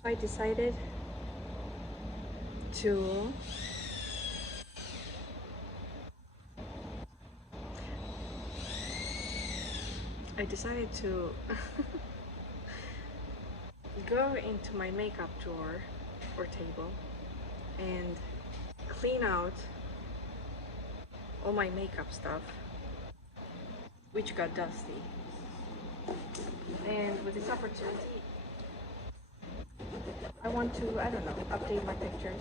So I decided to go into my makeup drawer or table and clean out all my makeup stuff which got dusty. And with this opportunity, I want to, I don't know, update my pictures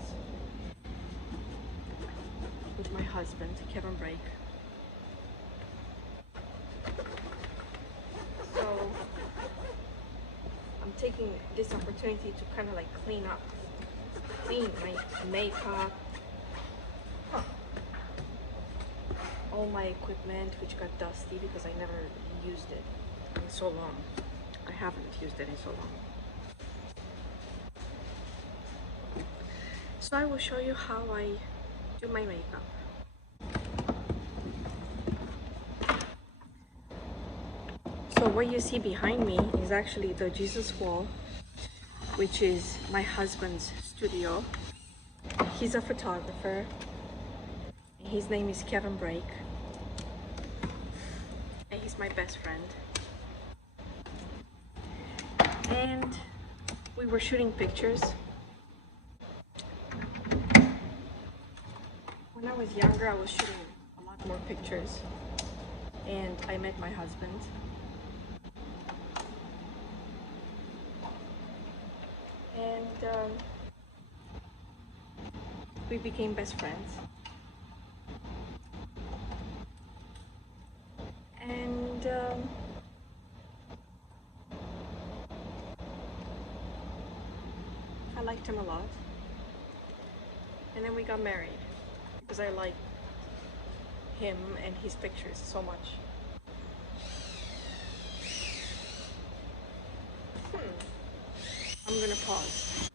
with my husband, Kevin Brake. So I'm taking this opportunity to kind of like clean my makeup, all my equipment which got dusty because I never used it in so long. I haven't used it in so long. So I will show you how I do my makeup. So what you see behind me is actually the Jesus wall, which is my husband's studio. He's a photographer. His name is Kevin Brake. And he's my best friend. And we were shooting pictures. When I was younger, I was shooting a lot more pictures. And I met my husband. And we became best friends. And I liked him a lot. And then we got married because I liked him and his pictures so much. I'm gonna pause.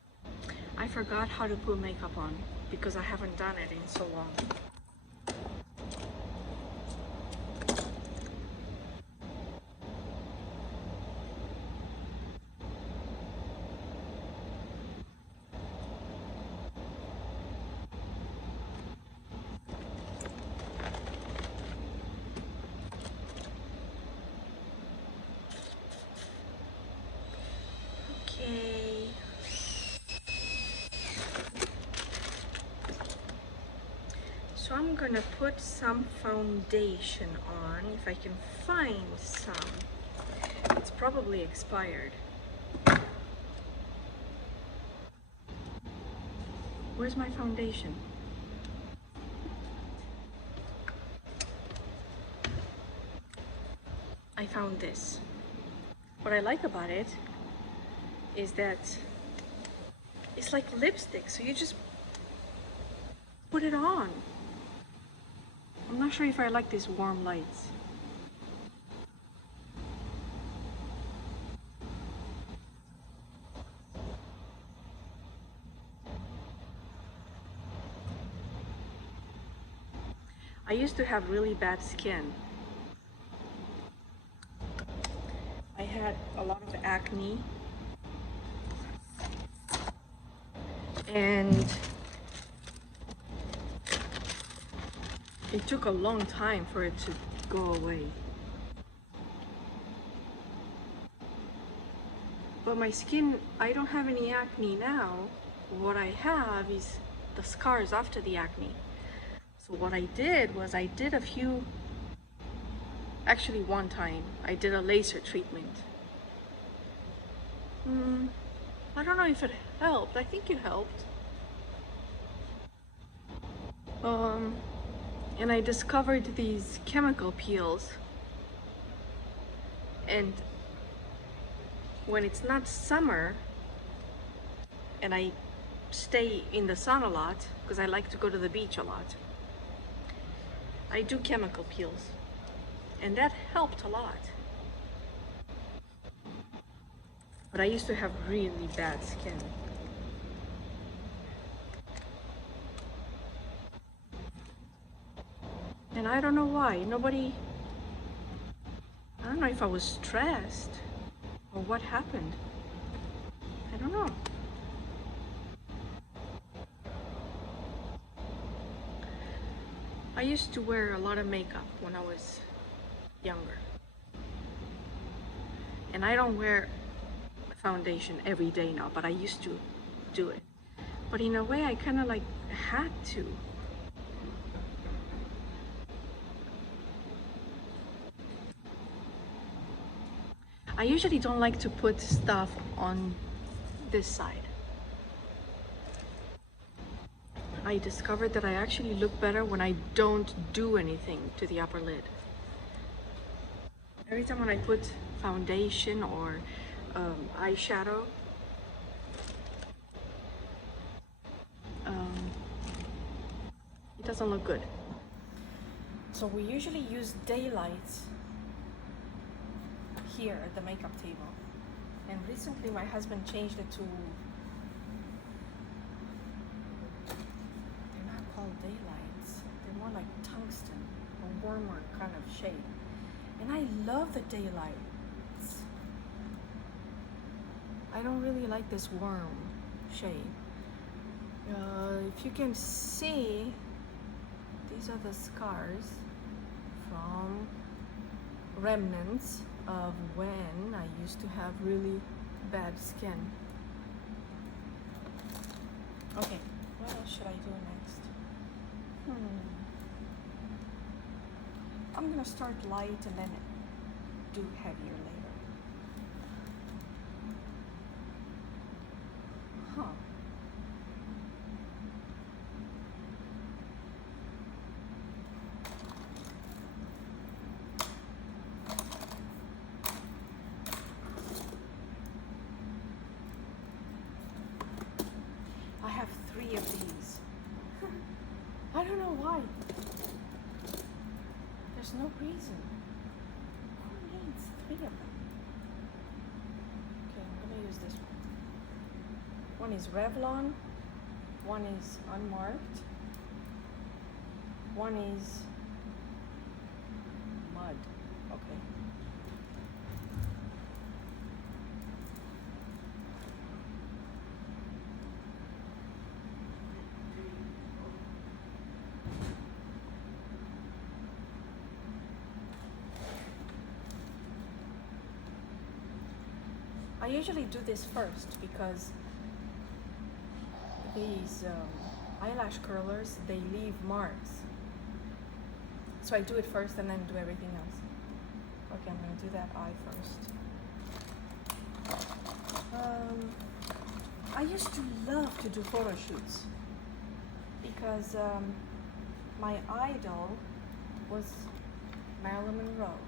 I forgot how to put makeup on because I haven't done it in so long. Okay. So I'm gonna put some foundation on, if I can find some. It's probably expired. Where's my foundation? I found this. What I like about it is that it's like lipstick, so you just put it on. I'm not sure if I like these warm lights. I used to have really bad skin. I had a lot of acne. And it took a long time for it to go away. But my skin, I don't have any acne now. What I have is the scars after the acne. So what I did was actually one time, I did a laser treatment. I don't know if it helped. I think it helped. And I discovered these chemical peels. And when it's not summer and I stay in the sun a lot, because I like to go to the beach a lot, I do chemical peels. And that helped a lot. But I used to have really bad skin. And I don't know why. I don't know if I was stressed or what happened. I don't know. I used to wear a lot of makeup when I was younger. And I don't wear foundation every day now, but I used to do it. But in a way, I kind of like had to. I usually don't like to put stuff on this side. I discovered that I actually look better when I don't do anything to the upper lid. Every time when I put foundation or eyeshadow, it doesn't look good. So we usually use daylight here at the makeup table. And recently my husband changed it to, they're not called daylights, they're more like tungsten, a warmer kind of shade. And I love the daylights. I don't really like this warm shade. If you can see, these are the scars from remnants of when I used to have really bad skin. Okay, what else should I do next? I'm gonna start light and then do heavier later. Huh. I have 3 of these. I don't know why. There's no reason. Who needs 3 of them? Okay, I'm gonna use this one. One is Revlon, one is unmarked, one is mud. Okay. I usually do this first because these eyelash curlers, they leave marks. So I do it first and then do everything else. Okay, I'm gonna do that eye first. I used to love to do photo shoots because my idol was Marilyn Monroe.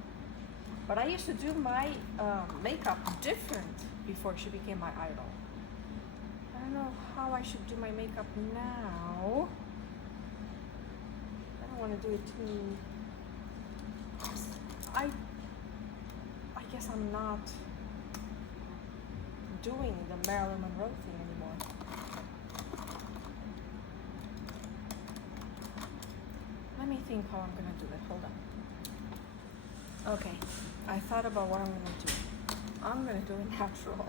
But I used to do my makeup different before she became my idol. I don't know how I should do my makeup now. I don't want to do it too... I guess I'm not doing the Marilyn Monroe thing anymore. Let me think how I'm going to do it. Hold on. Okay, I thought about what I'm going to do. I'm going to do it natural.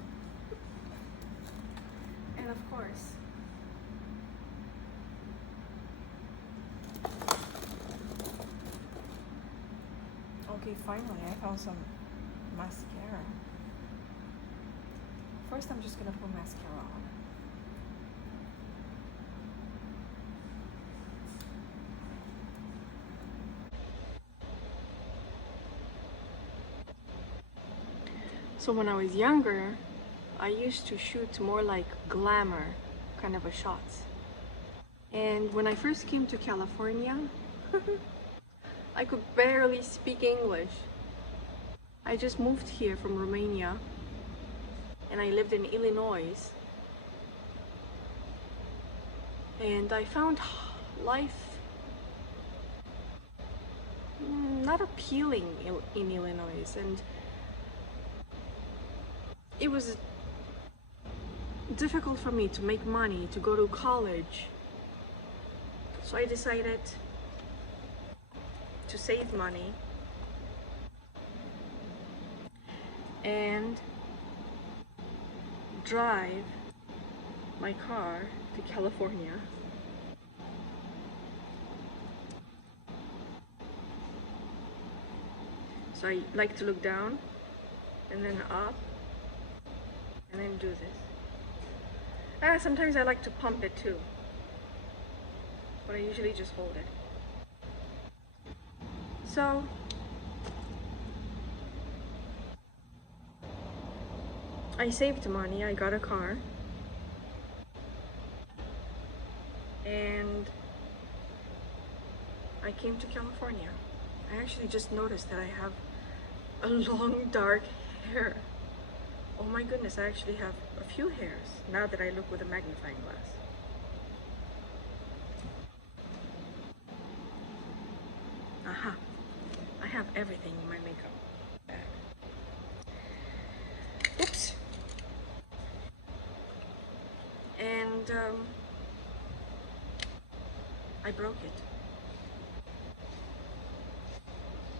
And of course, okay, finally I found some mascara. First I'm just going to put mascara on. So when I was younger, I used to shoot more like glamour kind of a shots. And when I first came to California, I could barely speak English. I just moved here from Romania and I lived in Illinois. And I found life not appealing in Illinois, and it was difficult for me to make money to go to college. So I decided to save money and drive my car to California So I like to look down and then up and then do this. Sometimes I like to pump it too, but I usually just hold it. So I saved money, I got a car, and I came to California. I actually just noticed that I have a long dark hair. Oh my goodness, I actually have a few hairs now that I look with a magnifying glass. Aha, I have everything in my makeup bag. Oops. And I broke it.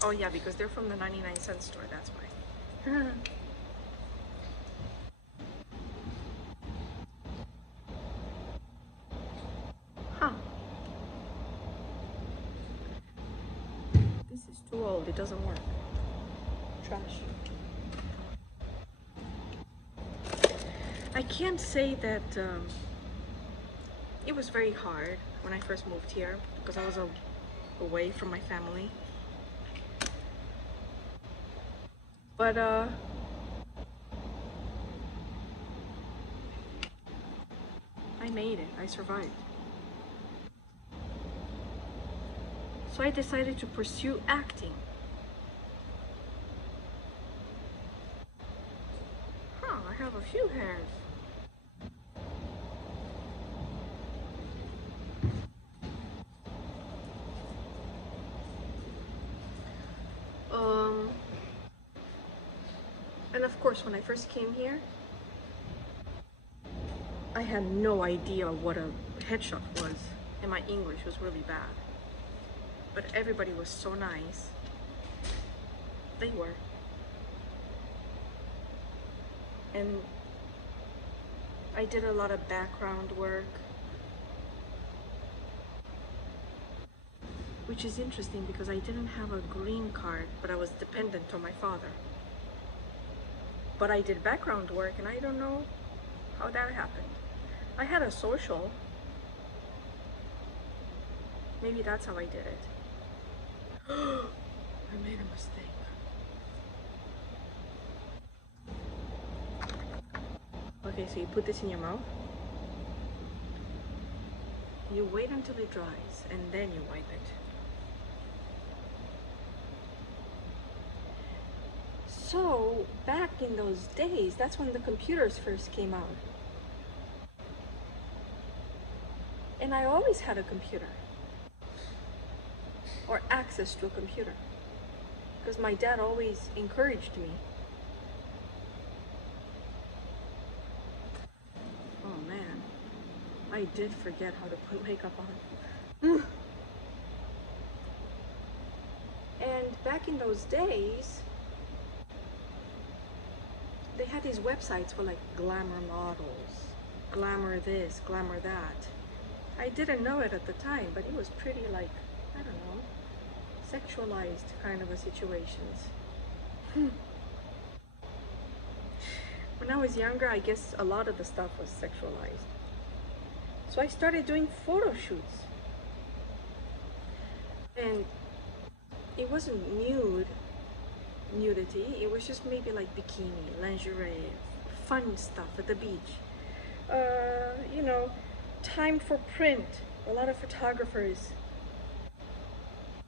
Oh yeah, because they're from the 99-cent store, that's why. Huh. This is too old, it doesn't work. Trash. I can't say that it was very hard when I first moved here because I was away from my family. But I made it, I survived. So I decided to pursue acting. Huh, I have a few hairs. And of course, when I first came here, I had no idea what a headshot was, and my English was really bad. But everybody was so nice. They were. And I did a lot of background work, which is interesting because I didn't have a green card, but I was dependent on my father. But I did background work, and I don't know how that happened. I had a social. Maybe that's how I did it. I made a mistake. Okay, so you put this in your mouth. You wait until it dries, and then you wipe it. So, back in those days, that's when the computers first came out. And I always had a computer. Or access to a computer. Because my dad always encouraged me. Oh man, I did forget how to put makeup on. And back in those days, they had these websites for like glamour models, glamour this, glamour that. I didn't know it at the time, but it was pretty like, I don't know, sexualized kind of a situations. When I was younger, I guess a lot of the stuff was sexualized. So I started doing photo shoots. And it wasn't nudity, it was just maybe like bikini, lingerie, fun stuff at the beach. You know, time for print. A lot of photographers,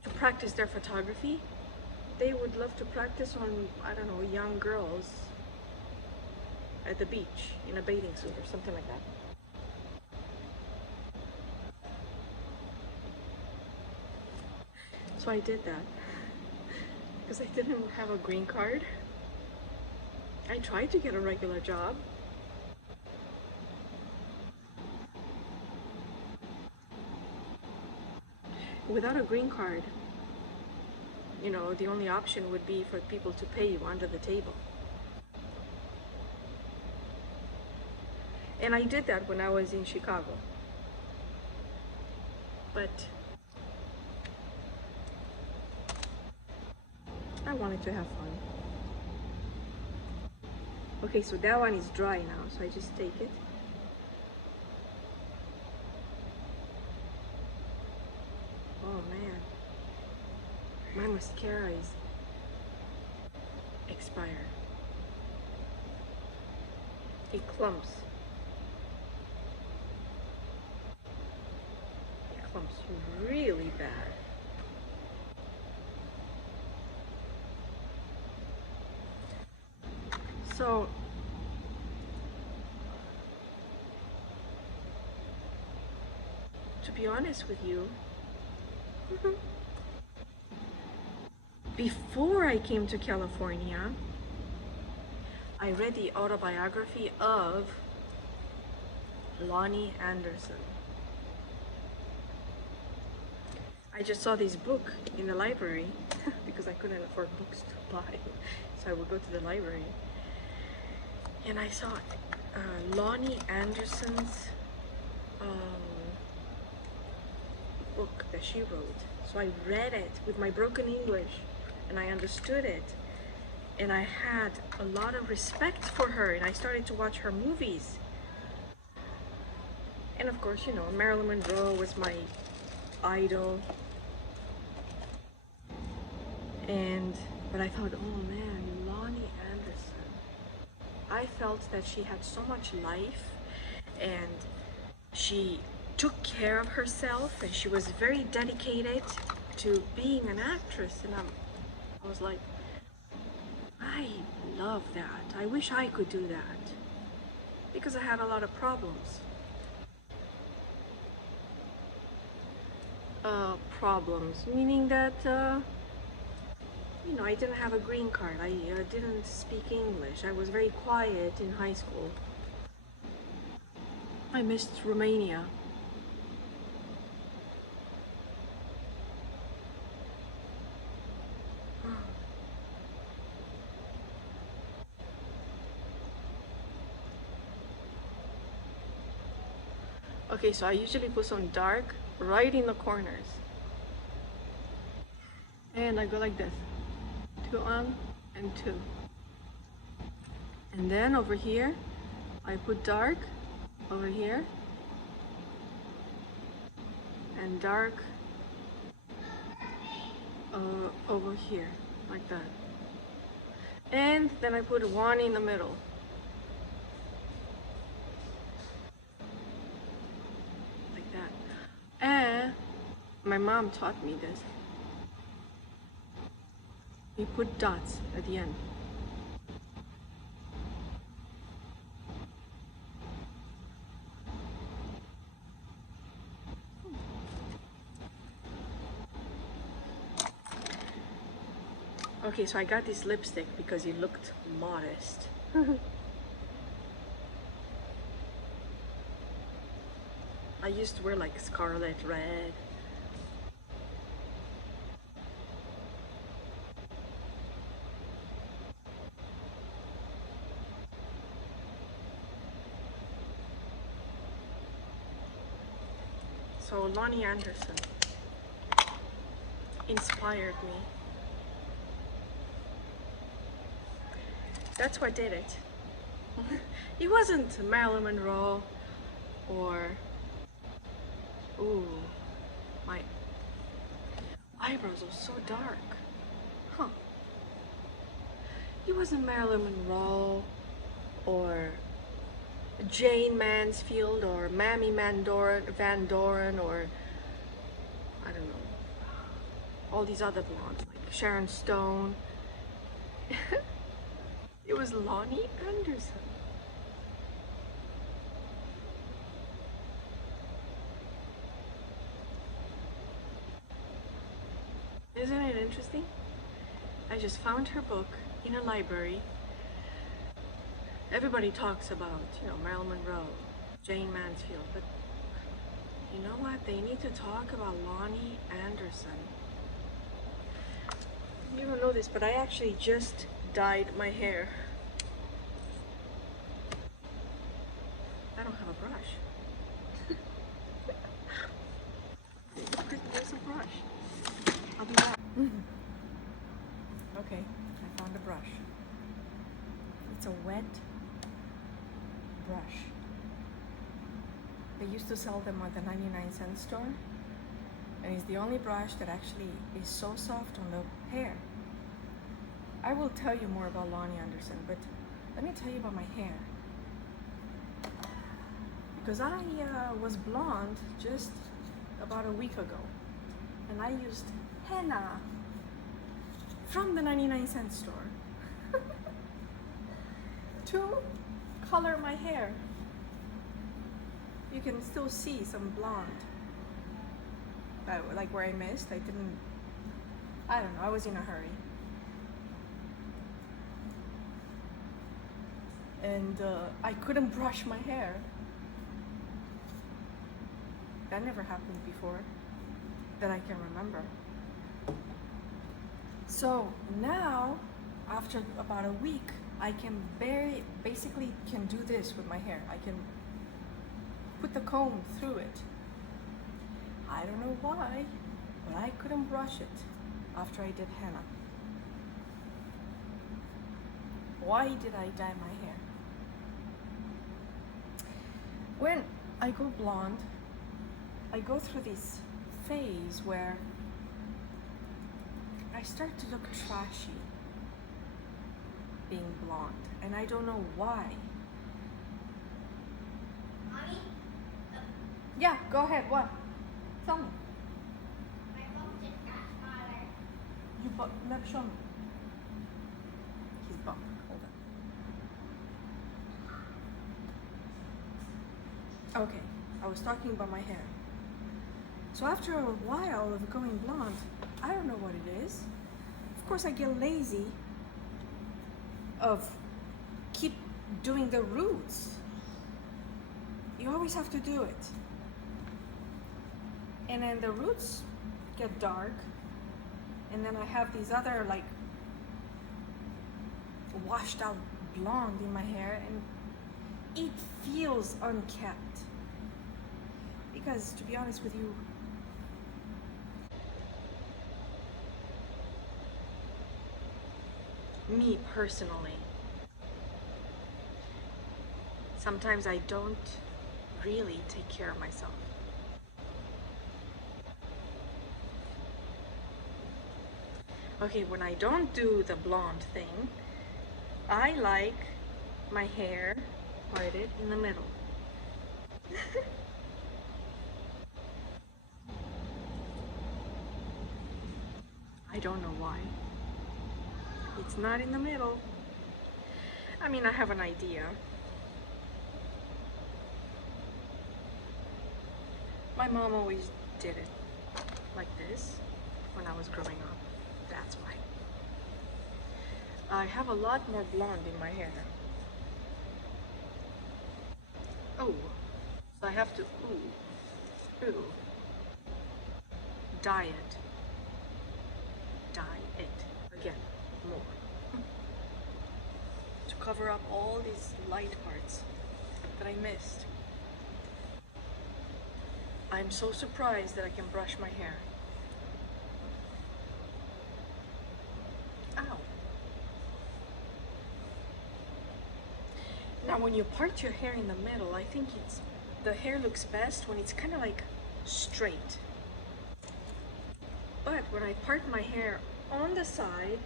to practice their photography, they would love to practice on, I don't know, young girls at the beach in a bathing suit or something like that. So I did that because I didn't have a green card. I tried to get a regular job. Without a green card, you know, the only option would be for people to pay you under the table. And I did that when I was in Chicago. But I wanted to have fun. Okay, so that one is dry now, so I just take it. Oh man, my mascara is expired. It clumps. It clumps really bad. So to be honest with you, before I came to California, I read the autobiography of Lonnie Anderson. I just saw this book in the library because I couldn't afford books to buy, so I would go to the library. And I saw Lonnie Anderson's book that she wrote. So I read it with my broken English and I understood it. And I had a lot of respect for her and I started to watch her movies. And of course, you know, Marilyn Monroe was my idol. But I thought, oh man, Lonnie Anderson. I felt that she had so much life and she took care of herself and she was very dedicated to being an actress. And I was like, I love that. I wish I could do that. Because I had a lot of problems. Problems, meaning that, you know, I didn't have a green card. I didn't speak English. I was very quiet in high school. I missed Romania. Okay, so I usually put some dark right in the corners. And I go like this. 2 on and 2. And then over here, I put dark over here. And dark over here, like that. And then I put 1 in the middle. Like that. And my mom taught me this. You put dots at the end. Okay, so I got this lipstick because it looked modest. I used to wear like scarlet red. So Lonnie Anderson inspired me. That's what did it. It wasn't Marilyn Monroe or, ooh, my eyebrows are so dark. Huh. It wasn't Marilyn Monroe or Jane Mansfield or Mamie Van Doren or I don't know, all these other blondes like Sharon Stone. It was Lonnie Anderson. Isn't it interesting? I just found her book in a library. Everybody talks about, you know, Marilyn Monroe, Jane Mansfield, but you know what? They need to talk about Lonnie Anderson. You don't know this, but I actually just dyed my hair. I don't have a brush. Where's a brush? I'll be back. Okay, I found a brush. It's a wet brush. They used to sell them at the 99-cent store, and it's the only brush that actually is so soft on the hair. I will tell you more about Lonnie Anderson, but let me tell you about my hair. Because I was blonde just about a week ago, and I used henna from the 99-cent store to color my hair. You can still see some blonde, like where I missed. I don't know, I was in a hurry. And I couldn't brush my hair. That never happened before, that I can remember. So now, after about a week, I can basically can do this with my hair. I can put the comb through it. I don't know why, but I couldn't brush it after I did henna. Why did I dye my hair? When I go blonde, I go through this phase where I start to look trashy being blonde, and I don't know why. Mommy? Yeah, go ahead, what? Tell me. My phone just got smaller. You let show me. He's bumped. Hold on. Okay, I was talking about my hair. So after a while of going blonde, I don't know what it is. Of course I get lazy of keep doing the roots. You always have to do it. And then the roots get dark, and then I have these other like washed out blonde in my hair, and it feels unkept. Because to be honest with you, me personally, sometimes I don't really take care of myself. Okay, when I don't do the blonde thing, I like my hair parted in the middle. I don't know why. It's not in the middle. I mean, I have an idea. My mom always did it like this when I was growing up. That's why. I have a lot more blonde in my hair. Oh, so I have to, dye it. Dye it again, more. To cover up all these light parts that I missed. I'm so surprised that I can brush my hair. Ow. Now when you part your hair in the middle, I think the hair looks best when it's kind of like straight. But when I part my hair on the side,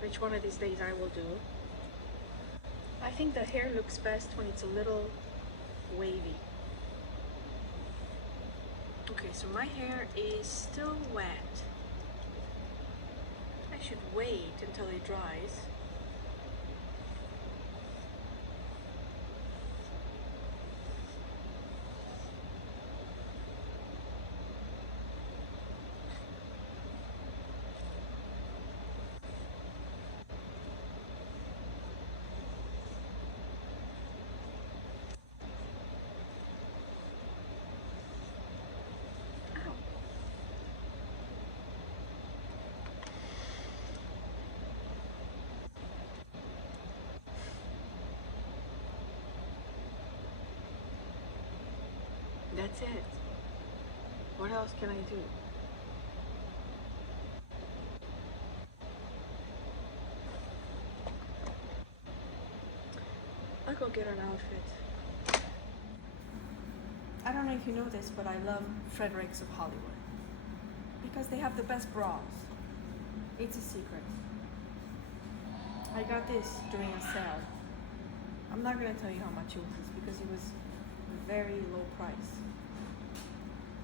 which one of these days I will do, I think the hair looks best when it's a little wavy. Okay, so my hair is still wet. I should wait until it dries. That's it. What else can I do? go get an outfit. I don't know if you know this, but I love Fredericks of Hollywood because they have the best bras. It's a secret. I got this during a sale. I'm not gonna tell you how much it was because it was a very low price.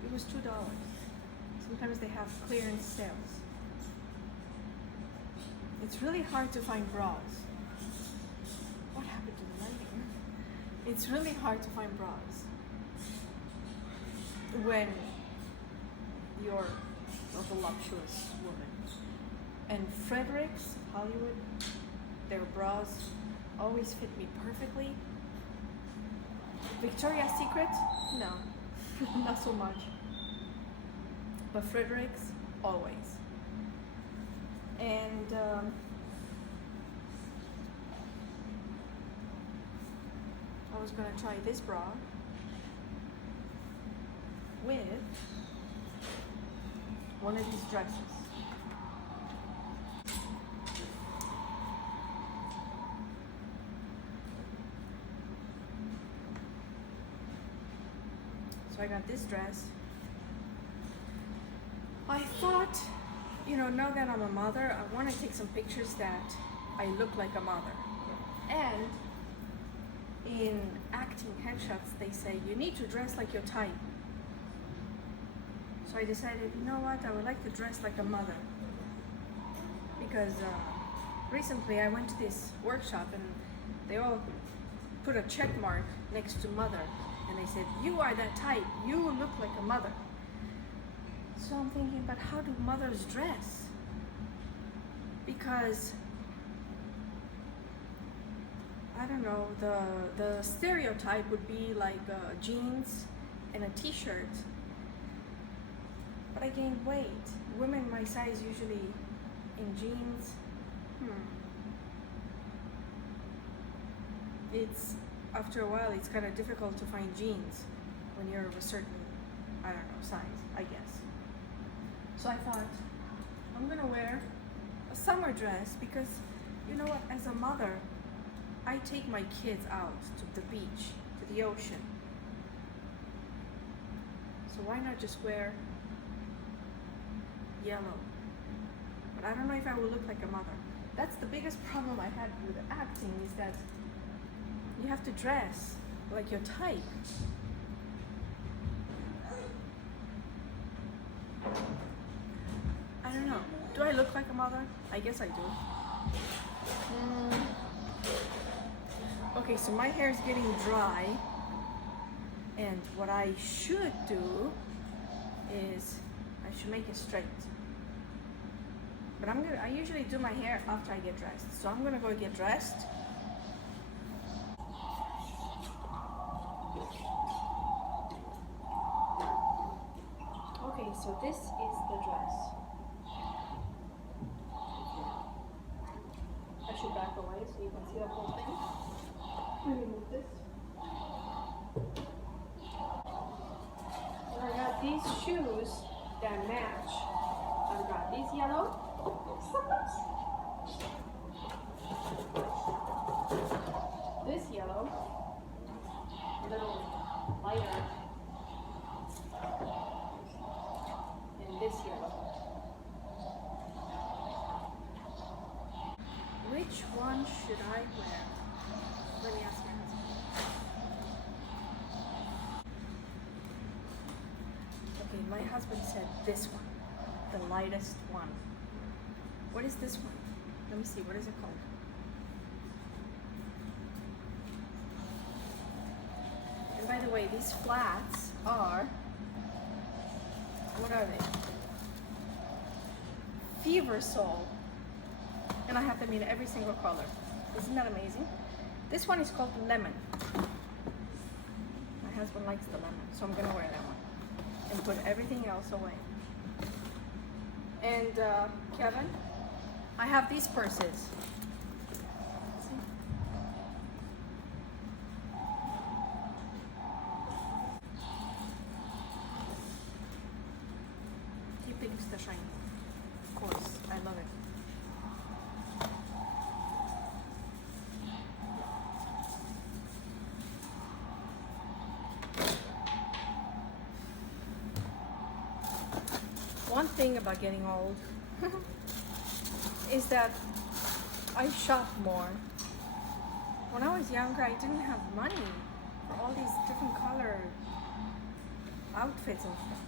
It was $2. Sometimes they have clearance sales. It's really hard to find bras. What happened to the lighting? It's really hard to find bras when you're a voluptuous woman. And Fredericks, Hollywood, their bras always fit me perfectly. Victoria's Secret? No, not so much. But Fredericks, always. And I was gonna try this bra with one of these dresses. So I got this dress. I thought, you know, now that I'm a mother, I want to take some pictures that I look like a mother. And in acting headshots, they say you need to dress like your type. So I decided, you know what, I would like to dress like a mother. Because recently I went to this workshop and they all put a check mark next to mother. And they said, you are that type, you look like a mother. So I'm thinking, but how do mothers dress? Because, I don't know, the stereotype would be like jeans and a t-shirt. But I gained weight. Women my size usually in jeans. It's, after a while, it's kind of difficult to find jeans when you're of a certain, I don't know, size, I guess. So I thought, I'm gonna wear a summer dress because, you know what, as a mother, I take my kids out to the beach, to the ocean. So why not just wear yellow? But I don't know if I will look like a mother. That's the biggest problem I had with acting, is that you have to dress like your type. I don't know. Do I look like a mother? I guess I do. Okay, so my hair is getting dry. And what I should do is I should make it straight. But I usually do my hair after I get dressed. So I'm gonna go get dressed. Okay, so this is the dress. I should back away so you can see the whole thing. Let me move this. And I got these shoes that match. I've got these yellow. This yellow, a little lighter. This yellow. Which one should I wear? Let me ask my husband. Okay, my husband said this one, the lightest one. What is this one? Let me see, what is it called? And by the way, these flats are, what are they? Fever Soul. And I have them in every single color. Isn't that amazing? This one is called Lemon. My husband likes the lemon, so I'm gonna wear that one. And put everything else away. And Kevin, I have these purses. Keep it the shine. Of course, I love it. thing about getting old is that I shop more. When I was younger, I didn't have money for all these different color outfits and stuff.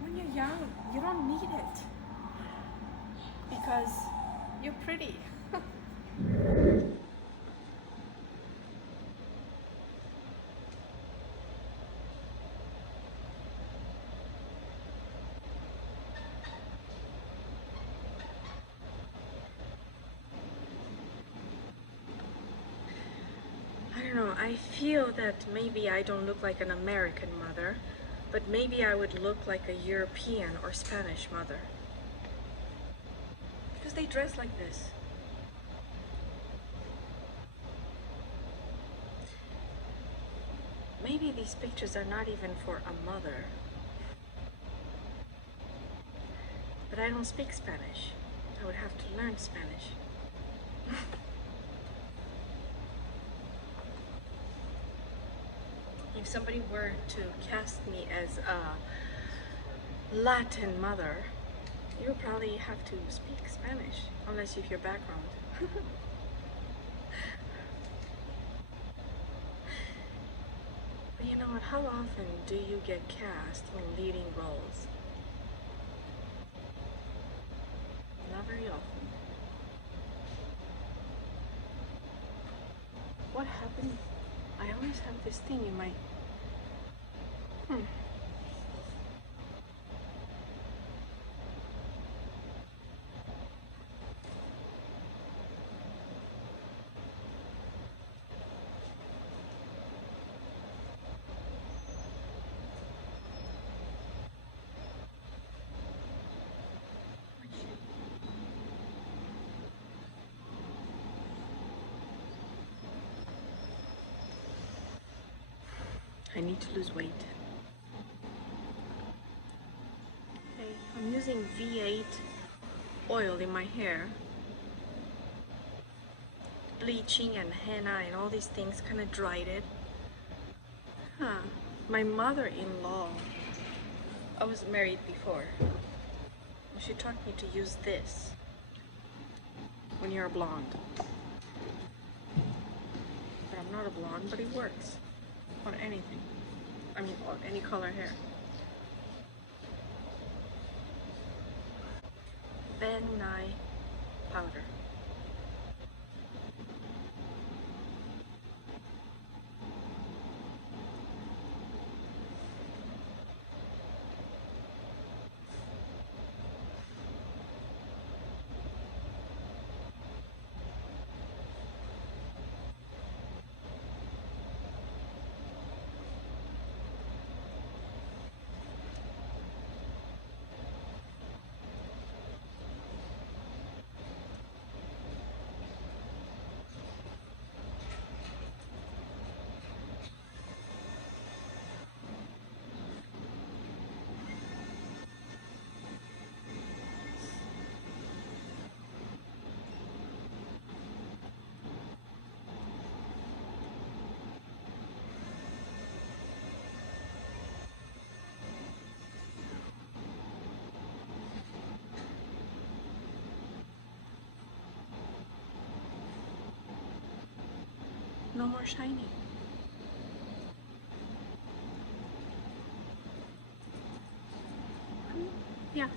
When you're young, you don't need it because you're pretty. I don't know, I feel that maybe I don't look like an American mother, but maybe I would look like a European or Spanish mother. Because they dress like this. Maybe these pictures are not even for a mother. But I don't speak Spanish. I would have to learn Spanish. If somebody were to cast me as a Latin mother, you would probably have to speak Spanish, unless you hear background. But you know what, how often do you get cast in leading roles? Not very often. What happened? I always have this thing in my... I need to lose weight. Okay, I'm using V8 oil in my hair. Bleaching and henna and all these things kind of dried it. Huh. My mother-in-law, I was married before. She taught me to use this when you're a blonde. But I'm not a blonde, but it works on anything. I mean, on any color hair. Van Nye powder. No more shiny. Yeah.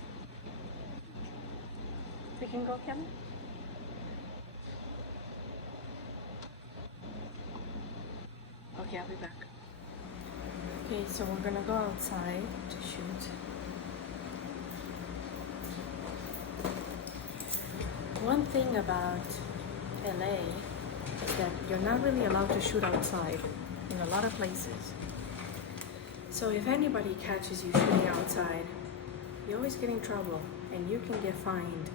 We can go, Kevin? Okay, I'll be back. Okay, so we're gonna go outside to shoot. One thing about LA is that you're not really allowed to shoot outside in a lot of places. So if anybody catches you shooting outside, you always get in trouble and you can get fined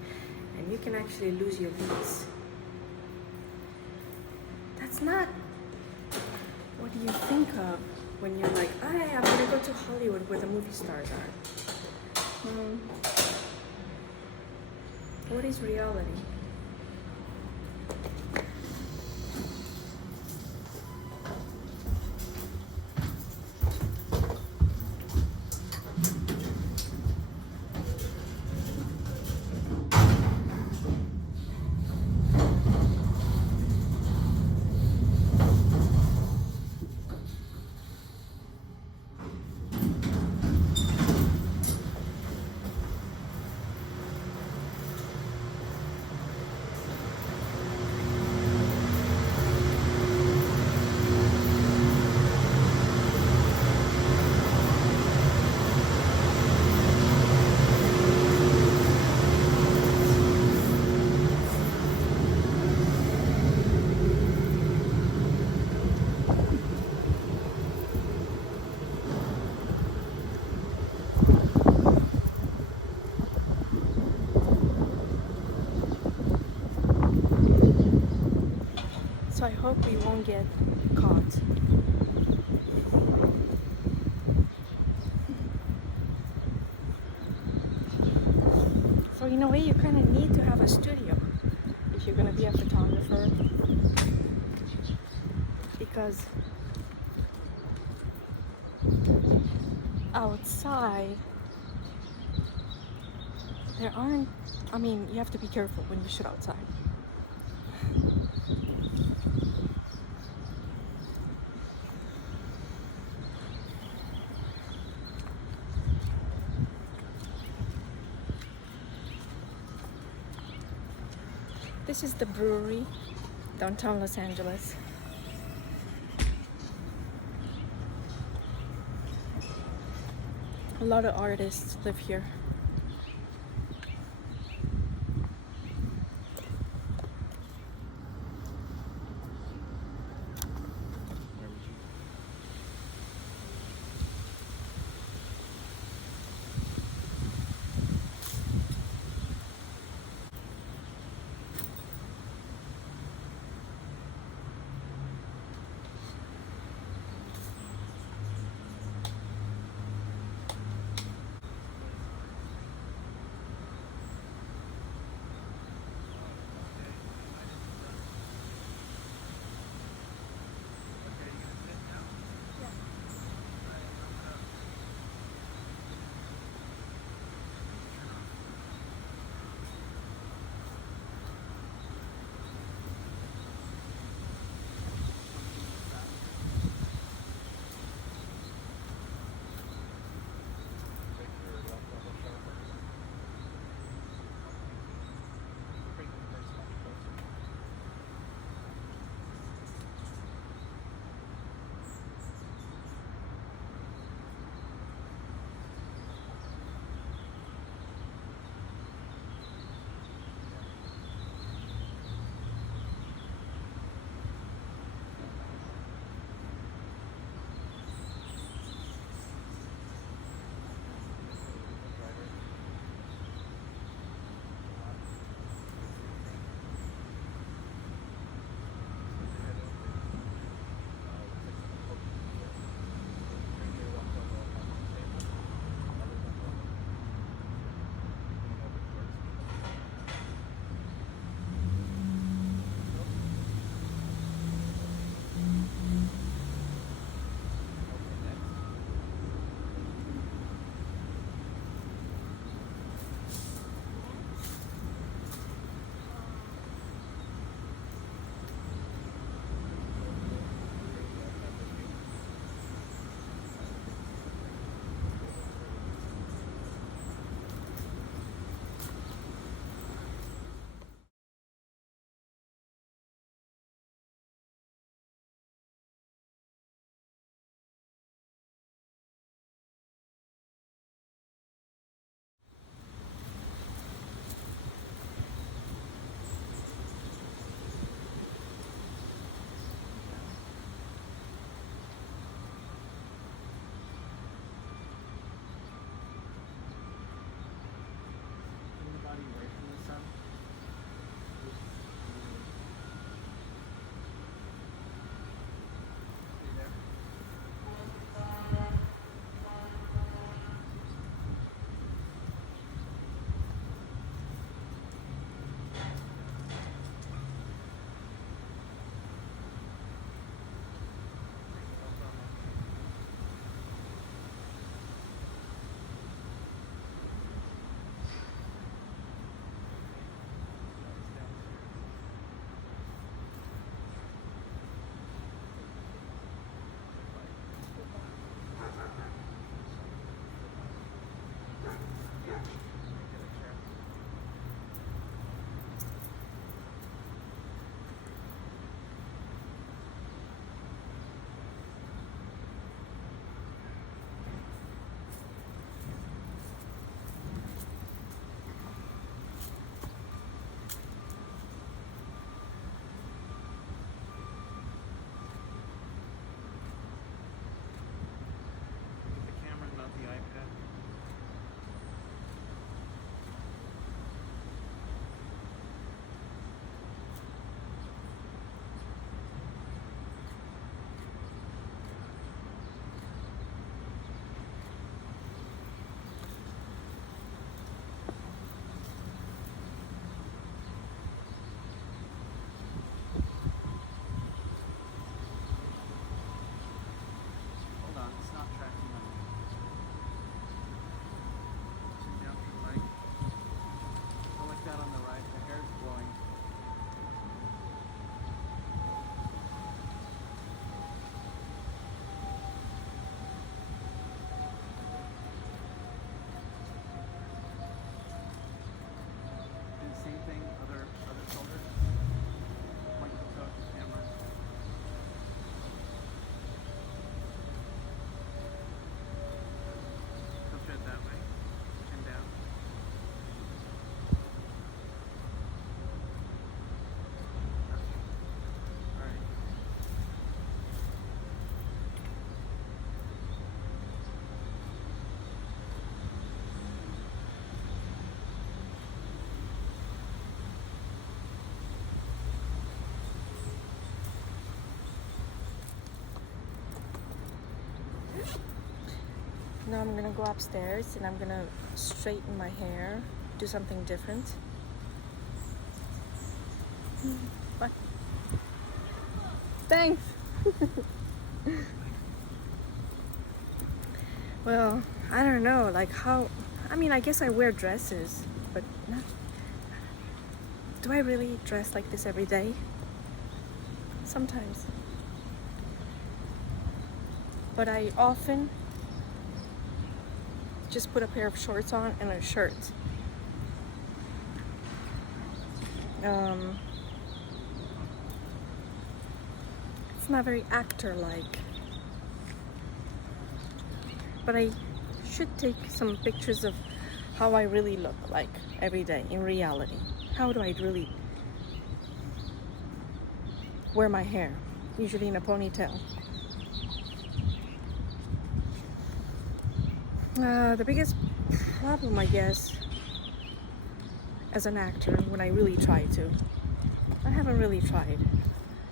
and you can actually lose your lease. That's not what you think of when you're like, hey, I'm gonna go to Hollywood where the movie stars are. What is reality? So I hope we won't get caught. So in a way, you kind of need to have a studio if you're gonna be a photographer, because outside there aren't, I mean, you have to be careful when you shoot outside. This is the brewery, downtown Los Angeles. A lot of artists live here. now I'm gonna go upstairs and I'm gonna straighten my hair, do something different. Bye. Thanks. Well, I don't know, like how, I mean, I guess I wear dresses, but not, do I really dress like this every day? Sometimes. But I often just put a pair of shorts on and a shirt. It's not very actor-like. But I should take some pictures of how I really look like every day in reality. How do I really wear my hair? Usually in a ponytail. The biggest problem, I guess, as an actor, when I really try to, I haven't really tried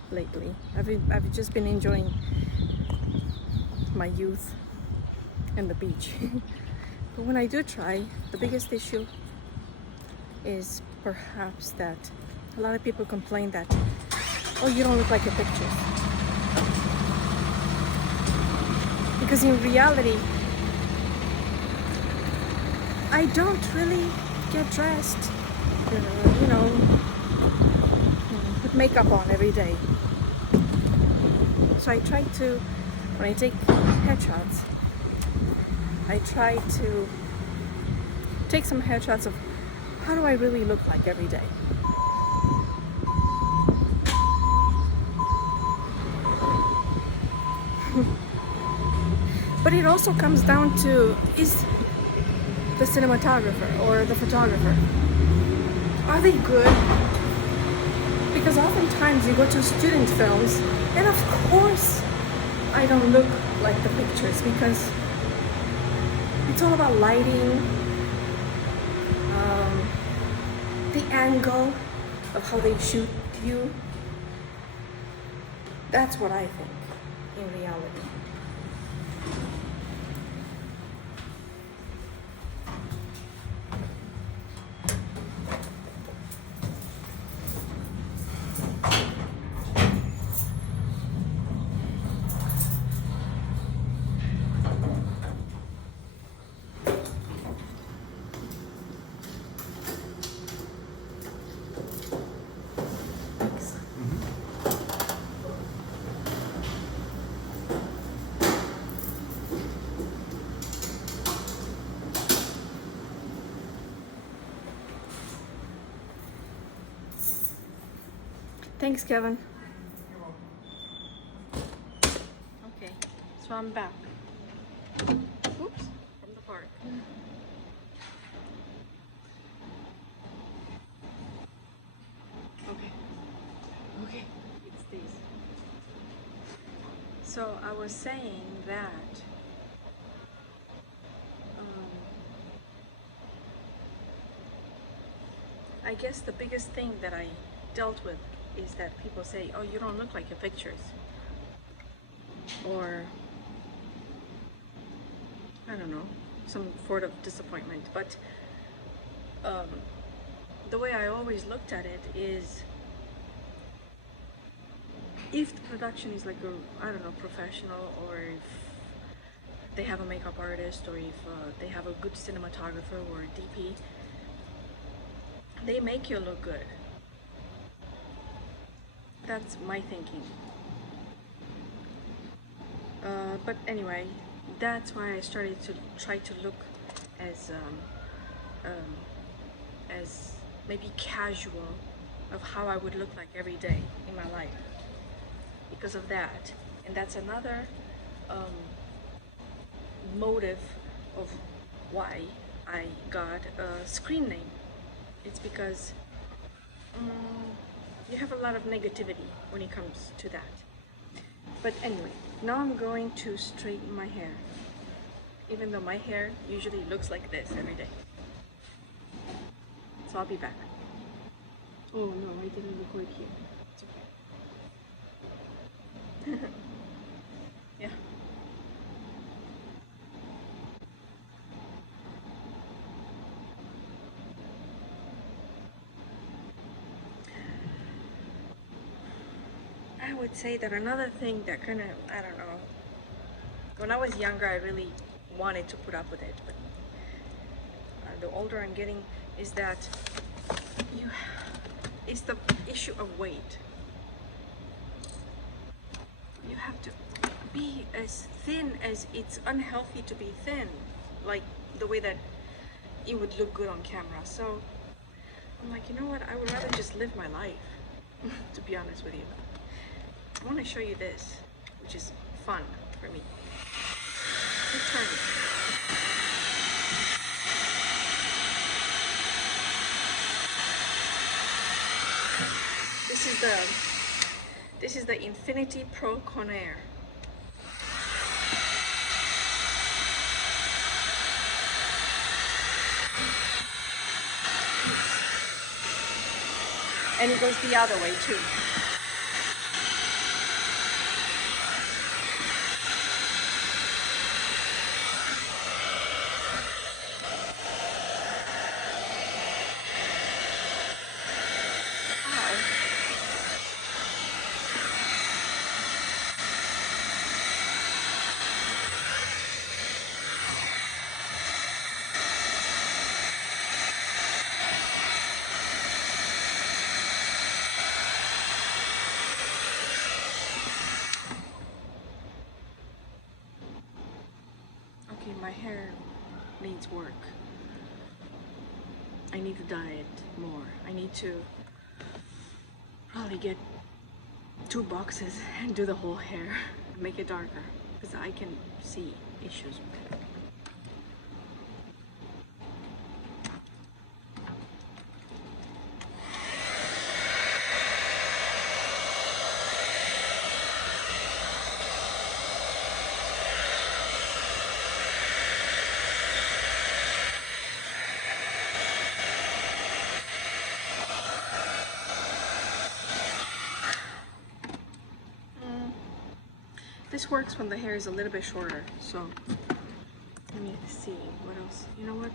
lately. I've just been enjoying my youth and the beach. But when I do try, the biggest issue is perhaps that a lot of people complain that, oh, you don't look like your pictures. Because in reality, I don't really get dressed, you know, put makeup on every day. So I try to, when I take headshots, I try to take some headshots of how do I really look like every day. But it also comes down to, is the cinematographer or the photographer, are they good? Because oftentimes you go to student films and of course I don't look like the pictures because it's all about lighting, the angle of how they shoot you. That's what I think in reality. Thanks, Kevin. Okay, so I'm back. Oops, from the park. Okay, it's this. So I was saying that I guess the biggest thing that I dealt with is that people say, oh, you don't look like your pictures. Or, I don't know, some sort of disappointment. But the way I always looked at it is, if the production is like a, I don't know, professional, or if they have a makeup artist, or if they have a good cinematographer or a DP, they make you look good. That's my thinking. But anyway, that's why I started to try to look as maybe casual of how I would look like every day in my life because of that. And that's another motive of why I got a screen name. It's because you have a lot of negativity when it comes to that. But anyway, now I'm going to straighten my hair, even though my hair usually looks like this every day. So I'll be back. Oh no, I didn't record here. It's okay. Yeah. I would say that another thing that kind of, I don't know, when I was younger, I really wanted to put up with it, but the older I'm getting, is that you, it's the issue of weight. You have to be as thin as it's unhealthy to be thin, like the way that it would look good on camera. So I'm like, you know what? I would rather just live my life, to be honest with you. I want to show you this, which is fun for me. Return. This is the Infinity Pro Conair. And it goes the other way too. Okay, my hair needs work. I need to dye it more. I need to probably get 2 boxes and do the whole hair, make it darker, because I can see issues with it. This works when the hair is a little bit shorter, so let me see what else. You know what?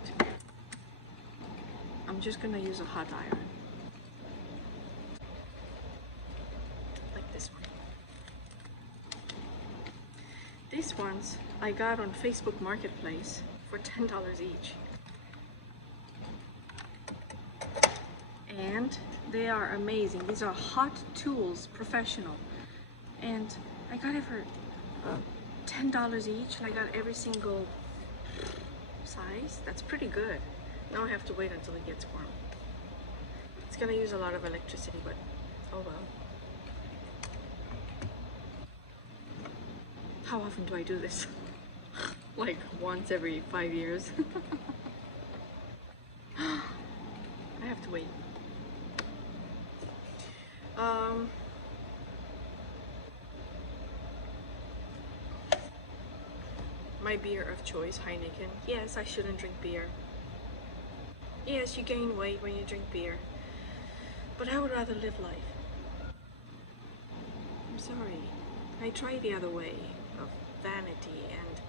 I'm just gonna use a hot iron. Like this one. These ones I got on Facebook Marketplace for $10 each. And they are amazing. These are Hot Tools Professional. And I got it for $10 each, and I got every single size. That's pretty good. Now I have to wait until it gets warm. It's gonna use a lot of electricity, but oh well. How often do I do this? Like once every 5 years. I have to wait. My beer of choice, Heineken. Yes, I shouldn't drink beer. Yes, you gain weight when you drink beer. But I would rather live life. I'm sorry. I tried the other way of vanity and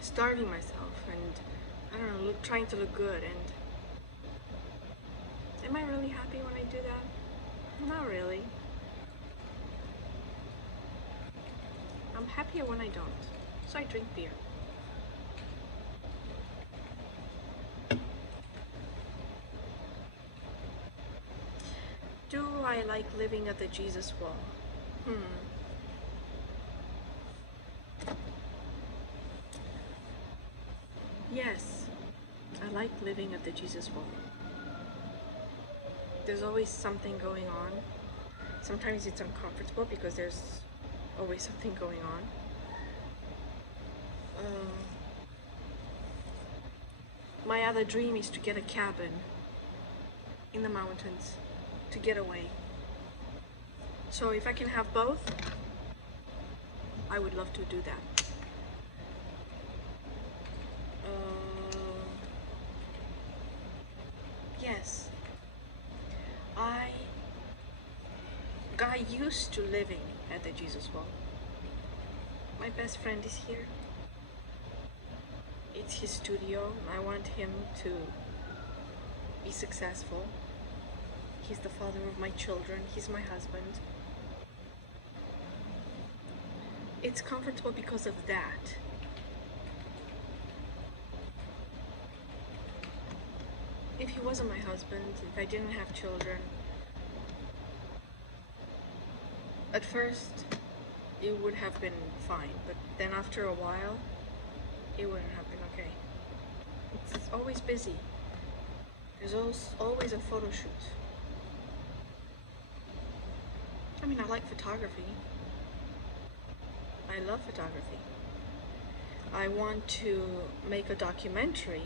starving myself and, I don't know, trying to look good. And am I really happy when I do that? Not really. I'm happier when I don't. So I drink beer. Do I like living at the Jesus Wall? Yes, I like living at the Jesus Wall. There's always something going on. Sometimes it's uncomfortable because there's always something going on. My other dream is to get a cabin in the mountains to get away. So if I can have both, I would love to do that. Yes, I got used to living at the Jesus Wall. My best friend is here. It's his studio. I want him to be successful. He's the father of my children. He's my husband. it's comfortable because of that. If he wasn't my husband, if I didn't have children, at first it would have been fine, but then after a while, it wouldn't have been okay. It's always busy. There's always a photo shoot. I mean, I like photography. I love photography. I want to make a documentary,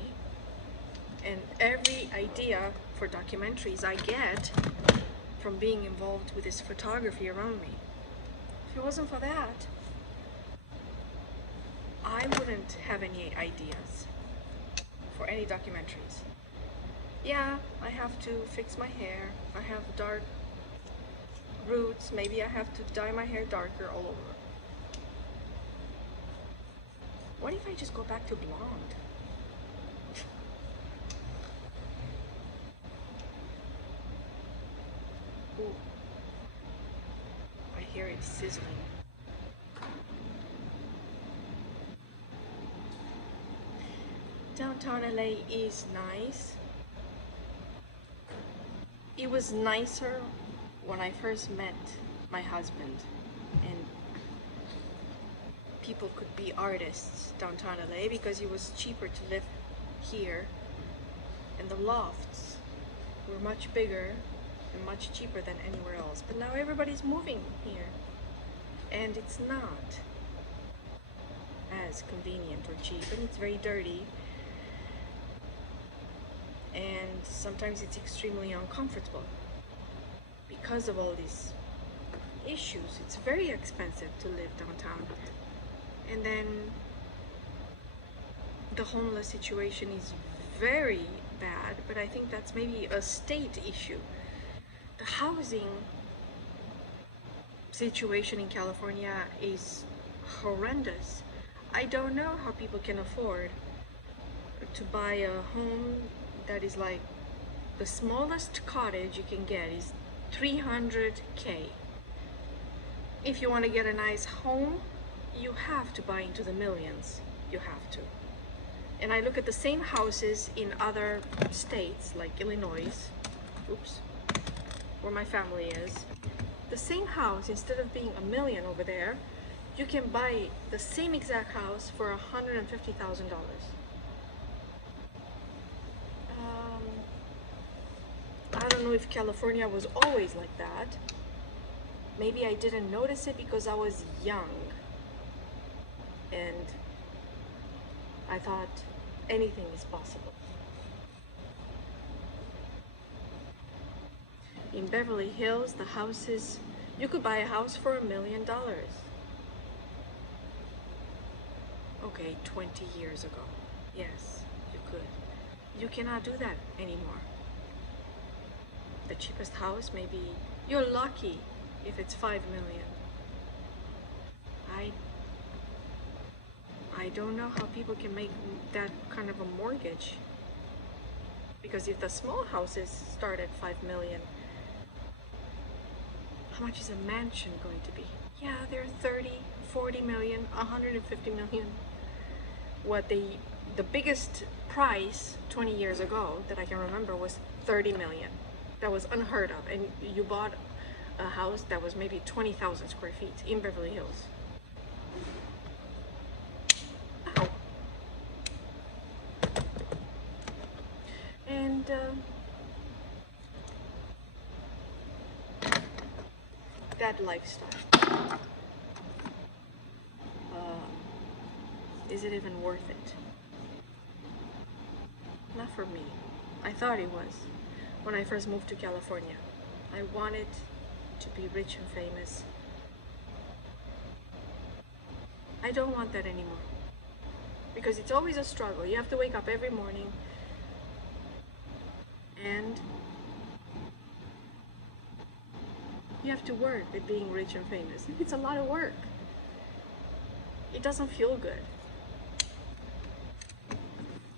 and every idea for documentaries I get from being involved with this photography around me. If it wasn't for that, I wouldn't have any ideas for any documentaries. Yeah, I have to fix my hair. I have dark roots. Maybe I have to dye my hair darker all over. What if I just go back to blonde? Ooh. I hear it sizzling. Downtown LA is nice. It was nicer when I first met my husband, and people could be artists downtown LA because it was cheaper to live here, and the lofts were much bigger and much cheaper than anywhere else. But now everybody's moving here, and it's not as convenient or cheap, and it's very dirty, and sometimes it's extremely uncomfortable because of all these issues. It's very expensive to live downtown, and then the homeless situation is very bad, but I think that's maybe a state issue. The housing situation in California is horrendous. I don't know how people can afford to buy a home that is like, the smallest cottage you can get is $300K. If you want to get a nice home, you have to buy into the millions. You have to. And I look at the same houses in other states like Illinois, where my family is. The same house, instead of being $1 million over there, you can buy the same exact house for $150,000. I don't know if California was always like that. Maybe I didn't notice it because I was young, and I thought anything is possible. In Beverly Hills, the houses, you could buy a house for $1 million. Okay, 20 years ago. Yes, you could. You cannot do that anymore. The cheapest house, maybe you're lucky if it's $5 million. I don't know how people can make that kind of a mortgage, because if the small houses start at $5 million, how much is a mansion going to be? Yeah, they're 30, 40 million, 150 million. The biggest price 20 years ago that I can remember was 30 million. That was unheard of, and you bought a house that was maybe 20,000 square feet in Beverly Hills. Ow. And that lifestyle, is it even worth it? Not for me. I thought it was when I first moved to California. I wanted to be rich and famous. I don't want that anymore, because it's always a struggle. You have to wake up every morning, and you have to work at being rich and famous. It's a lot of work. It doesn't feel good.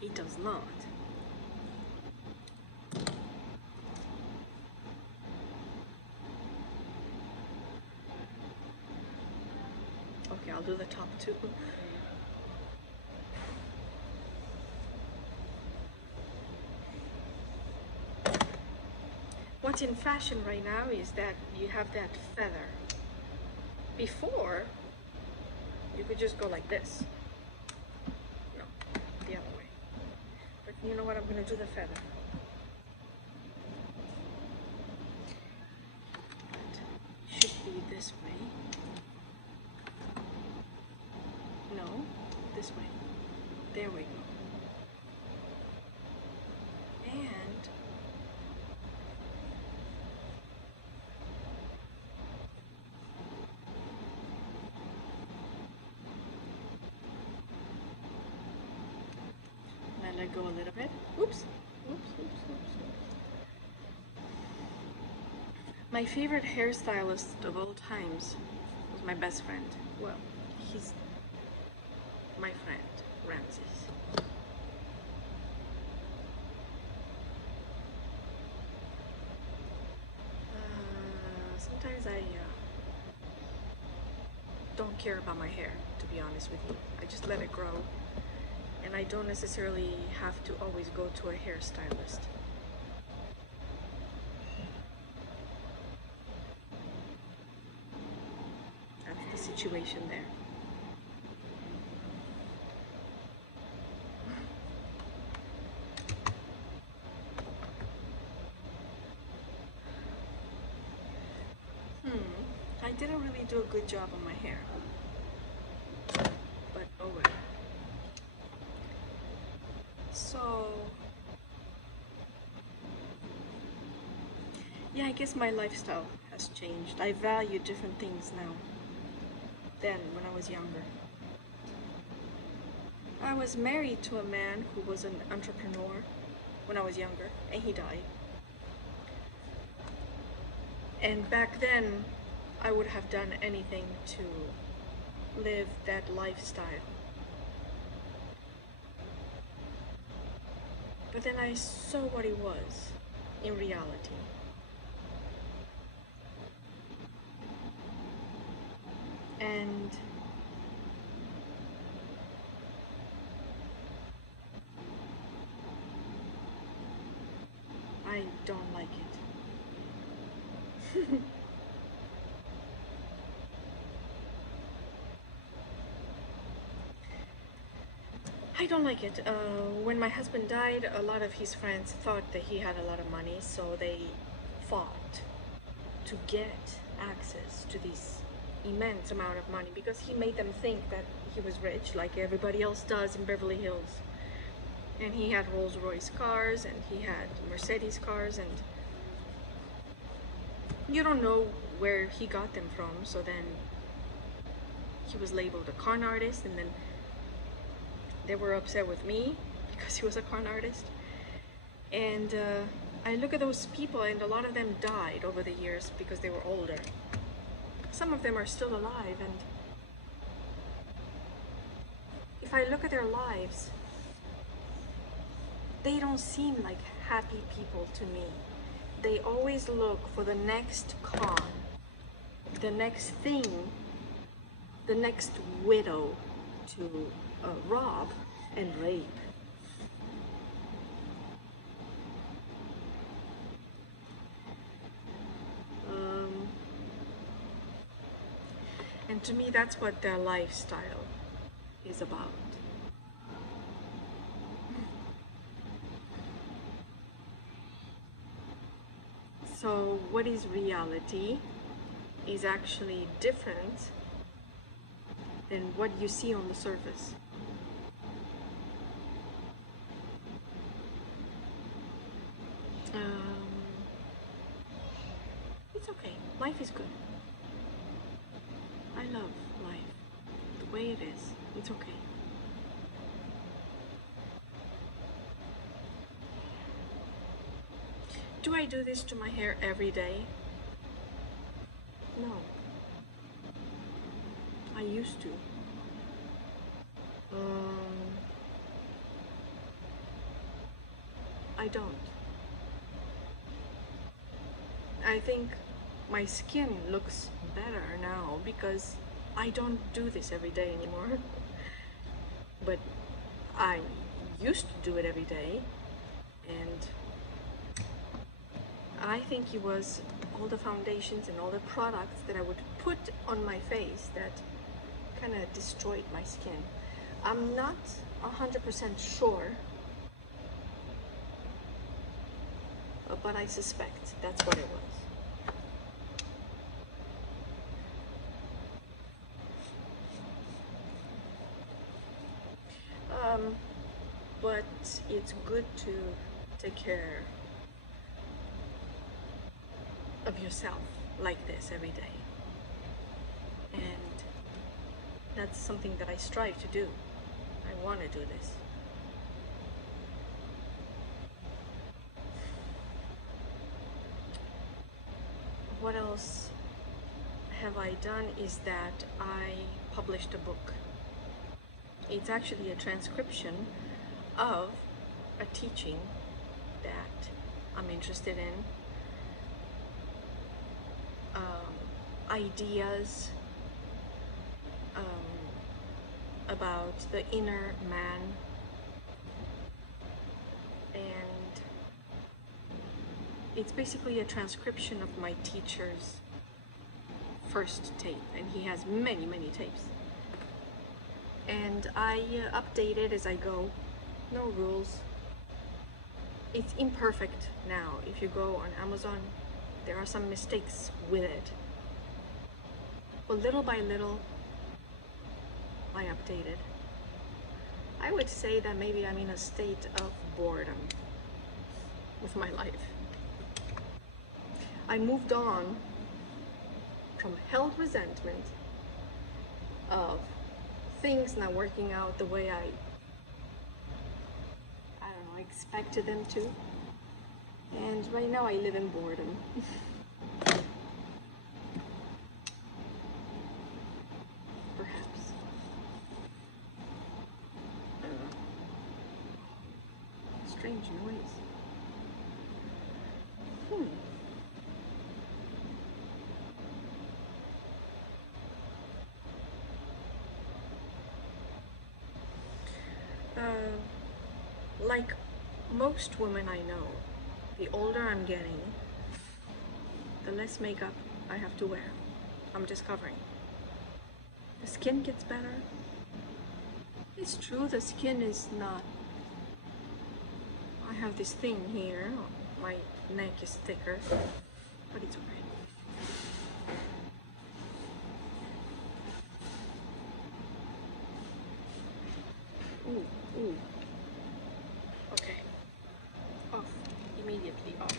It does not. Okay, I'll do the top too. What's in fashion right now is that you have that feather. Before, you could just go like this. No, the other way. But you know what? I'm gonna do the feather. It should be this way. No, this way. There we go. And I let go a little bit. Oops. Oops, oops, oops, oops. My favorite hairstylist of all times was my best friend. Well, he's my friend, Ramses. Sometimes I don't care about my hair, to be honest with you. I just let it grow, and I don't necessarily have to always go to a hairstylist. That's the situation there. I didn't really do a good job on my hair, but oh well. So, yeah, I guess my lifestyle has changed. I value different things now than when I was younger. I was married to a man who was an entrepreneur when I was younger, and he died. And back then, I would have done anything to live that lifestyle. But then I saw what it was in reality. And I don't like it. I don't like it. When my husband died, a lot of his friends thought that he had a lot of money, so they fought to get access to this immense amount of money because he made them think that he was rich, like everybody else does in Beverly Hills. And he had Rolls Royce cars, and he had Mercedes cars, and you don't know where he got them from. So then he was labeled a con artist, and then they were upset with me because he was a con artist. And I look at those people, and a lot of them died over the years because they were older. Some of them are still alive, and if I look at their lives, they don't seem like happy people to me. They always look for the next con, the next thing, the next widow to rob and rape. And to me, that's what their lifestyle is about. So what is reality is actually different than what you see on the surface. It's okay. Life is good. I love life the way it is. It's okay. Do I do this to my hair every day? No. I used to. I don't. I think my skin looks better now because I don't do this every day anymore, but I used to do it every day, and I think it was all the foundations and all the products that I would put on my face that kind of destroyed my skin. I'm not 100% sure, but I suspect that's what it was. But it's good to take care of yourself like this every day. And that's something that I strive to do. I want to do this. What else have I done is that I published a book. It's actually a transcription of a teaching that I'm interested in, ideas about the inner man, and it's basically a transcription of my teacher's first tape, and he has many tapes, and I update it as I go. No rules. It's imperfect now. If you go on Amazon, there are some mistakes with it, but little by little I updated. I would say that maybe I'm in a state of boredom with my life. I moved on from held resentment of things not working out the way I don't know, expected them to. And right now I live in boredom. Perhaps. I don't know. Strange noise. Like most women I know, the older I'm getting, the less makeup I have to wear. I'm discovering. The skin gets better. It's true, the skin is not... I have this thing here, my neck is thicker, but it's okay. Ooh. Okay. Off. Immediately off.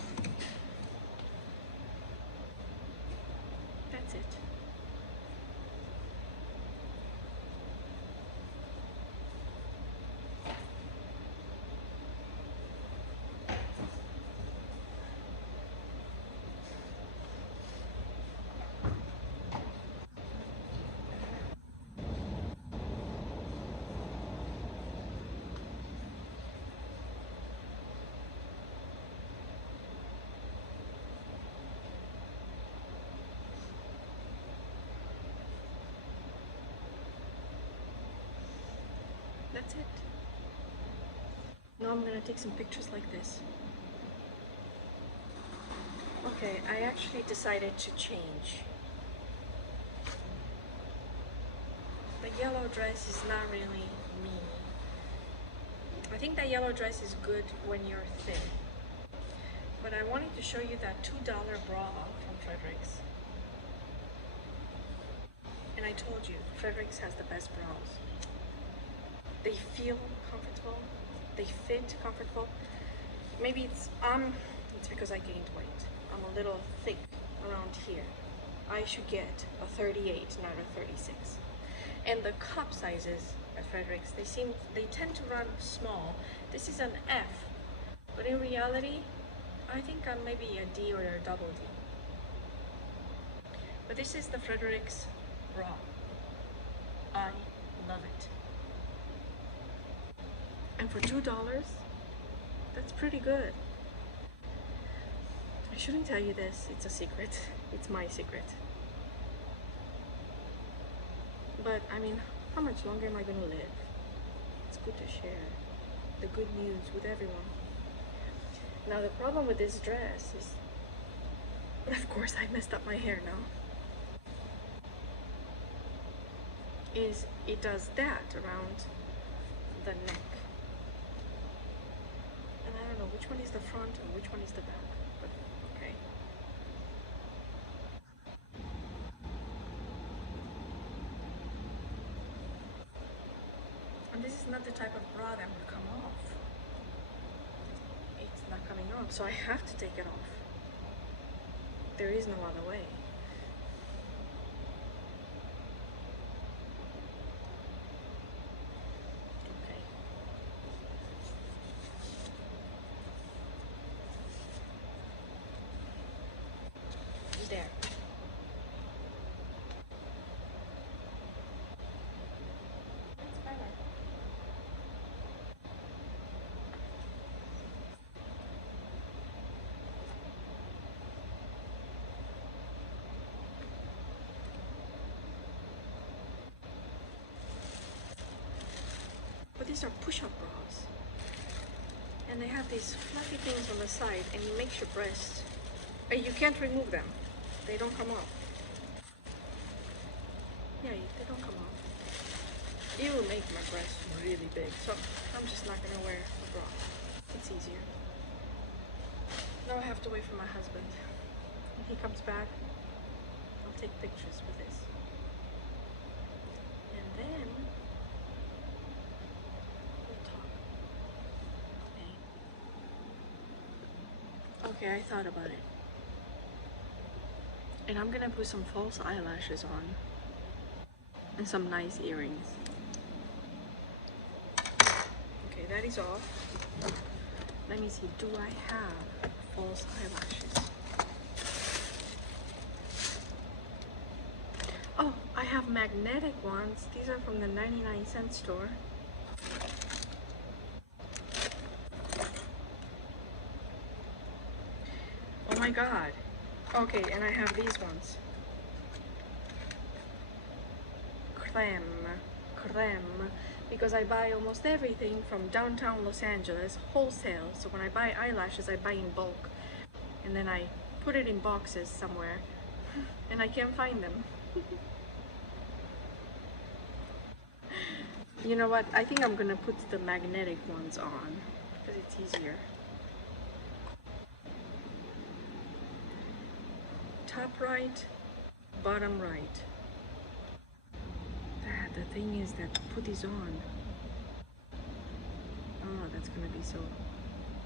That's it. That's it. Now I'm gonna take some pictures like this. Okay, I actually decided to change. The yellow dress is not really me. I think that yellow dress is good when you're thin. But I wanted to show you that $2 bra from Fredericks. And I told you, Fredericks has the best bras. They feel comfortable, they fit comfortable. Maybe it's because I gained weight. I'm a little thick around here. I should get a 38, not a 36. And the cup sizes at Fredericks, they tend to run small. This is an F, but in reality, I think I'm maybe a D or a double D. But this is the Fredericks bra. I love it. And for $2, that's pretty good. I shouldn't tell you this, it's a secret. It's my secret. But I mean, how much longer am I gonna live? It's good to share the good news with everyone. Now the problem with this dress is, of course I messed up my hair now, is it does that around the neck. And I don't know which one is the front and which one is the back, but okay. And this is not the type of bra that would come off. It's not coming off, so I have to take it off. There is no other way. Okay. There. That's better. But these are push-up bras. And they have these fluffy things on the side and it makes your breasts, you can't remove them. They don't come off. Yeah, they don't come off. It will make my breasts really big, so I'm just not gonna wear a bra. It's easier. Now I have to wait for my husband. When he comes back, I'll take pictures with this. And then we'll talk. Okay, I thought about it. And I'm gonna put some false eyelashes on and some nice earrings. Okay, that is off. Let me see, do I have false eyelashes? Oh, I have magnetic ones. These are from the 99-cent store. Oh my god. Okay, and I have these ones. Creme. Because I buy almost everything from downtown Los Angeles, wholesale. So when I buy eyelashes, I buy in bulk. And then I put it in boxes somewhere. And I can't find them. You know what? I think I'm gonna put the magnetic ones on. Because it's easier. Top right, bottom right. The thing is that to put these on, oh, that's gonna be so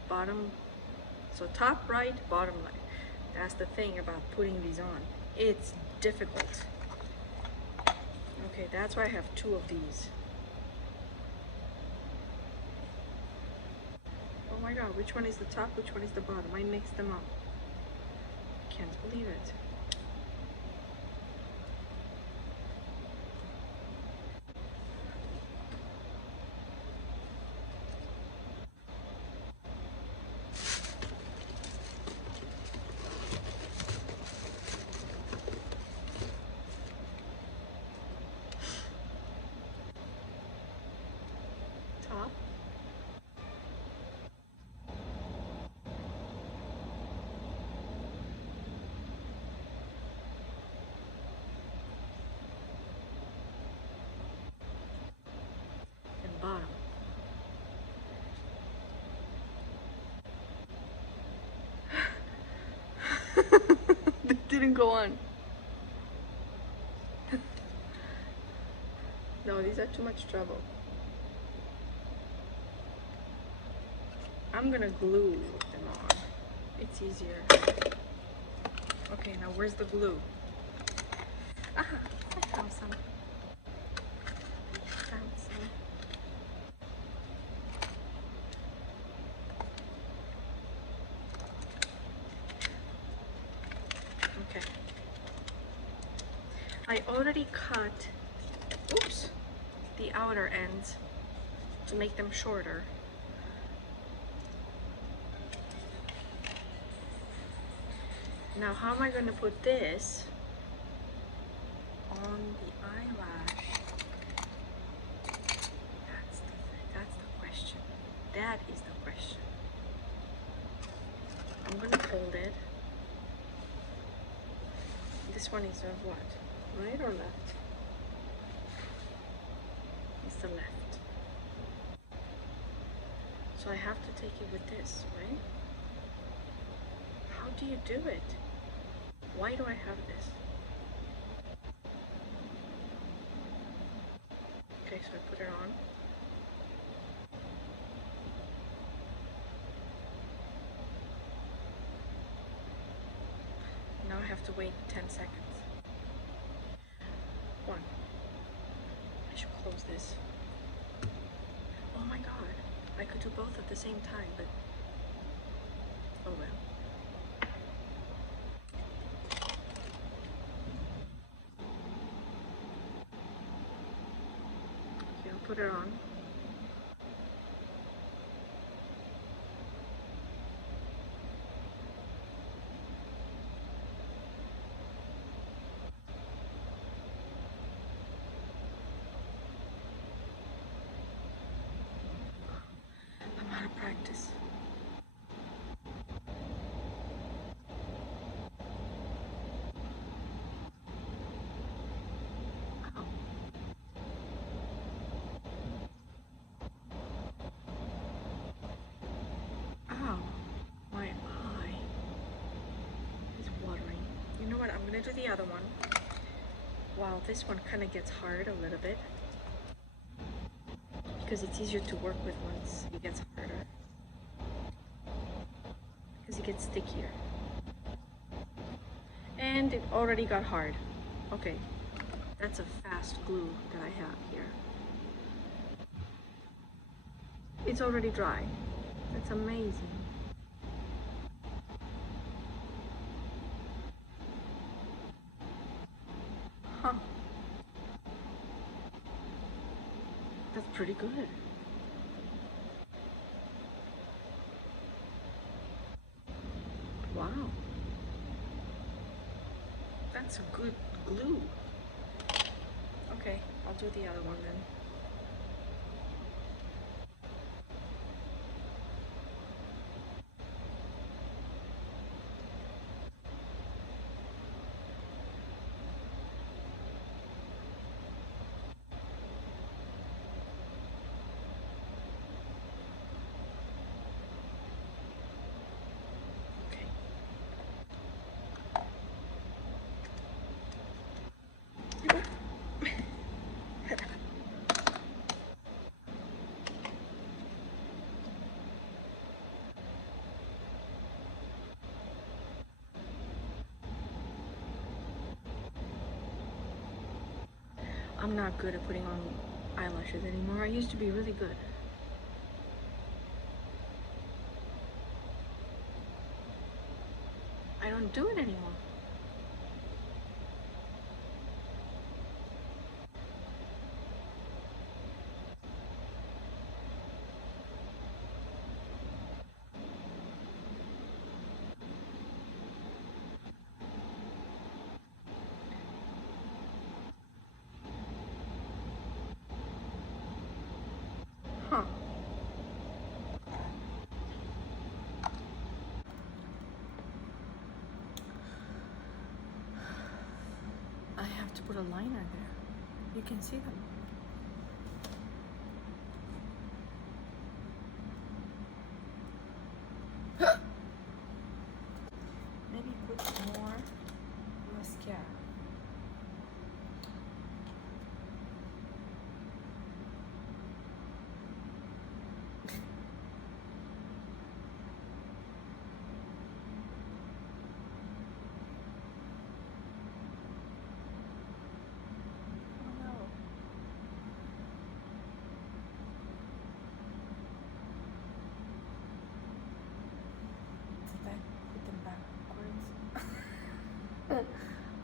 bottom, so top right, bottom right. That's the thing about putting these on. It's difficult. Okay, that's why I have two of these. Oh my god, which one is the top, which one is the bottom? I mixed them up. Can't believe it. Top. And bottom. That didn't go on. No, these are too much trouble. I'm gonna glue them on. It's easier. Okay, now where's the glue? Ah, I found some. Found some. Okay. I already cut, oops, the outer ends to make them shorter. Now how am I going to put this on the eyelash? This one is of what? Right or left? It's the left. So I have to take it with this, right? How do you do it? Why do I have this? Okay, so I put it on. Now I have to wait 10 seconds. 1. I should close this. Oh my god. I could do both at the same time, but oh well. Okay, I'll put it on. I'm out of practice. Ow. Ow. My eye is watering. You know what? I'm gonna do the other one. Wow, this one kind of gets hard a little bit because it's easier to work with once it gets harder. Because it gets stickier. And it already got hard. Okay, that's a fast glue that I have here. It's already dry. That's amazing. Huh. That's pretty good. Wow. That's a good glue. Okay, I'll do the other one then. I'm not good at putting on eyelashes anymore. I used to be really good. I don't do it anymore. Huh. I have to put a liner there. You can see them. Maybe put more mascara.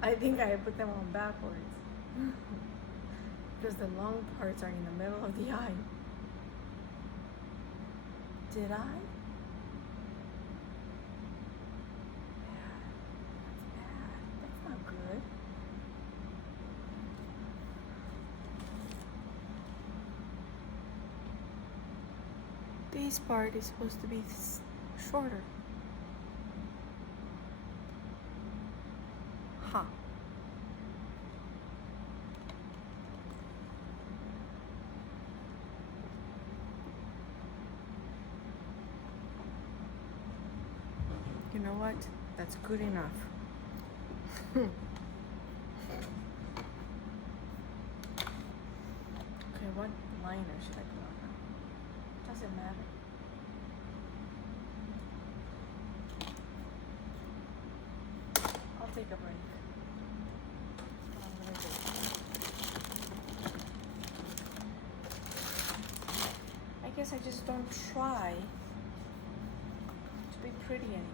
I think I put them on backwards because the long parts are in the middle of the eye. Did I? That's bad. That's not good. This part is supposed to be shorter. Huh. know what? That's good enough. Okay, what liner should I put on now? Doesn't matter. I'll take a break. That's what I'm gonna do. I guess I just don't try to be pretty anymore.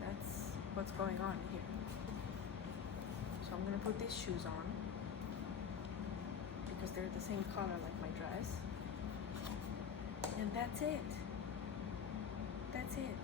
That's what's going on here. So I'm gonna put these shoes on because they're the same color like my dress. And that's it. That's it.